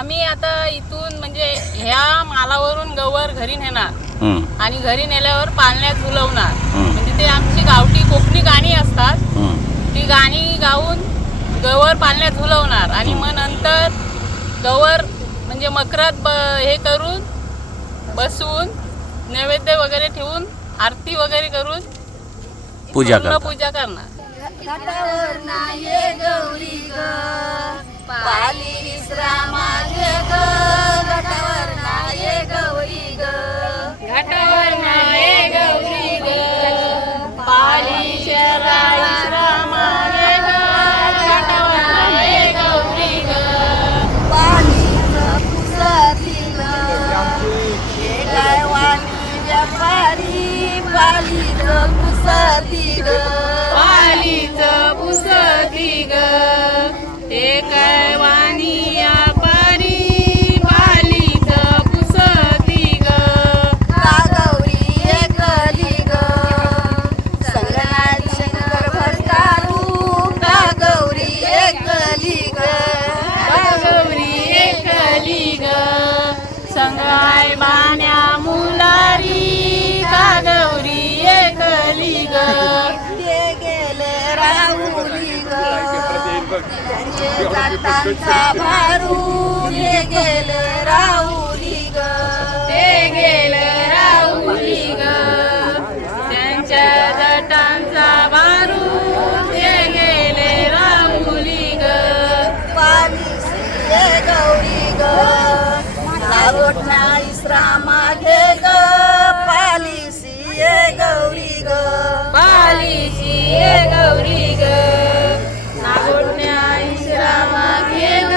आम्ही आता इथून म्हणजे ह्या मालावरून गवर घरी नेणार आणि घरी नेल्यावर पाळण्यात झुलवणार. म्हणजे ते आमची गावठी कोकणी गाणी असतात, ती गाणी गाऊन गवर पाळण्यात झुलवणार आणि मग नंतर गवर म्हणजे मकरात हे करून बसून नैवेद्य वगैरे ठेवून आरती वगैरे करून पूजा करणार. घाटावर नाये गौरी ग पाली विश्रामा घे ग, घाटावर नाये गौरी ग, घाटावर नाये गौरी ग पाली शरा विश्रामा घे ग, घाटावर नाये गौरी ग. पालीचं पुसती ग हे काय वाणी व्यापारी, पालीचं पुसती ग, पालीचं पुसती ग हे काय वाणी व्यापारी, पालीचं पुसती ग. का गौरी एकली ग संगनाथ शंकर भरतारू, का गौरी एकली ग, का गौरी एकली ग संगाय बाण्या मुलारी, का गौरी एकली ग. ते गेले राहुली ग त्यांचे जातांचा भारू, ते गेले राहुली ग, ते गेलं राहुली ग त्यांच्या जटांचा भारू, ते गेले राहुली ग. पालिसी ये गौरी ग लागोटना विश्रामा घे ग, पालिसी ये गौरी ग, पालीची ये गौरी ग नागोटण्या विश्रामा घे ग,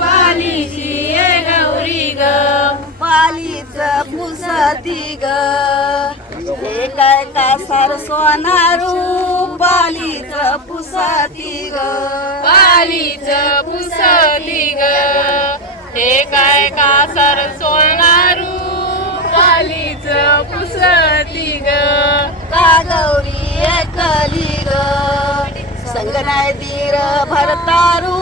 पालीची ये गौरी ग. पालीचं पुसती ग हे काय कासार सोनारू, पालीचं पुसती ग, पालीचं पुसती ग हे काय कासर सोनारू, पालीचं पुसती ग. का गौरी एकली ग संगनाय दीर भरतारू,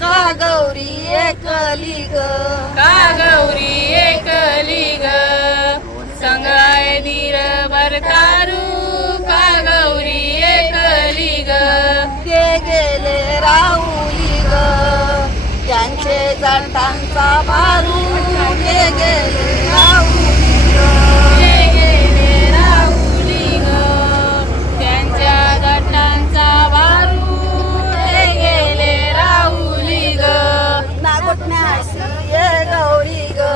का गौरी एकली ग, का गौरी एकली ग संगाय धीर भरतारू, का गौरी एकली ग. ते गेले राहुली ग त्यांचे जटांचा भारू, ते गेले राहुली ग, ते गेले राहुली ग त्यांच्या गटांचा भारू, ते गेले राहुली ग. नागोटण्याशी ये गौरी ग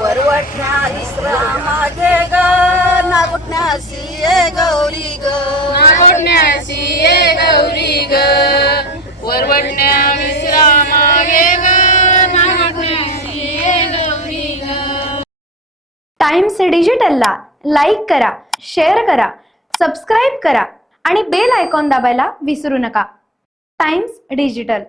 वरवटण्या विश्रामा घे ग, नागोटण्याशी ये गौरी ग, नागोटण्याची ये गौरी ग वरवटण्या विश्रामा घे ग, नागोटण्याची ये गौरी ग. टाइम्स डिजिटलला लाईक करा, शेअर करा, सबस्क्राईब करा आणि बेल आयकॉन दाबायला विसरू नका. Times digital.